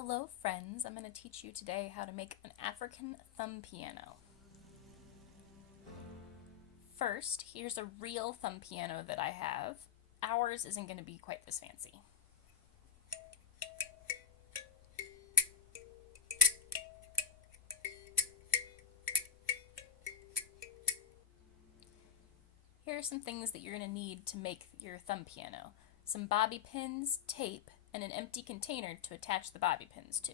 Hello friends, I'm going to teach you today how to make an African thumb piano. First, here's a real thumb piano that I have. Ours isn't going to be quite this fancy. Here are some things that you're going to need to make your thumb piano. Some bobby pins, tape, and an empty container to attach the bobby pins to.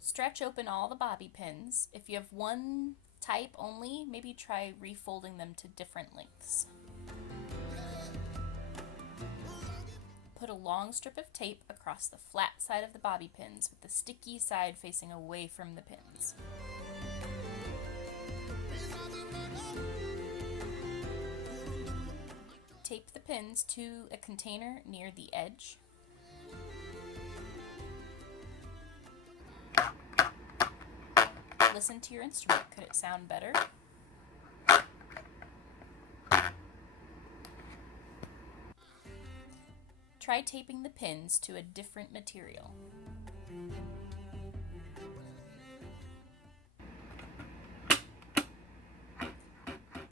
Stretch open all the bobby pins. If you have one type only, maybe try refolding them to different lengths. Put a long strip of tape across the flat side of the bobby pins with the sticky side facing away from the pins. Tape the pins to a container near the edge. Listen to your instrument. Could it sound better? Try taping the pins to a different material.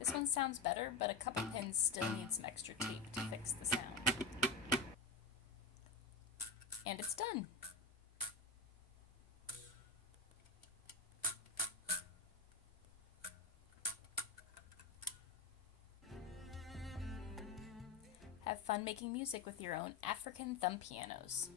This one sounds better, but a couple pins still need some extra tape to fix the sound. And it's done! Have fun making music with your own African thumb pianos.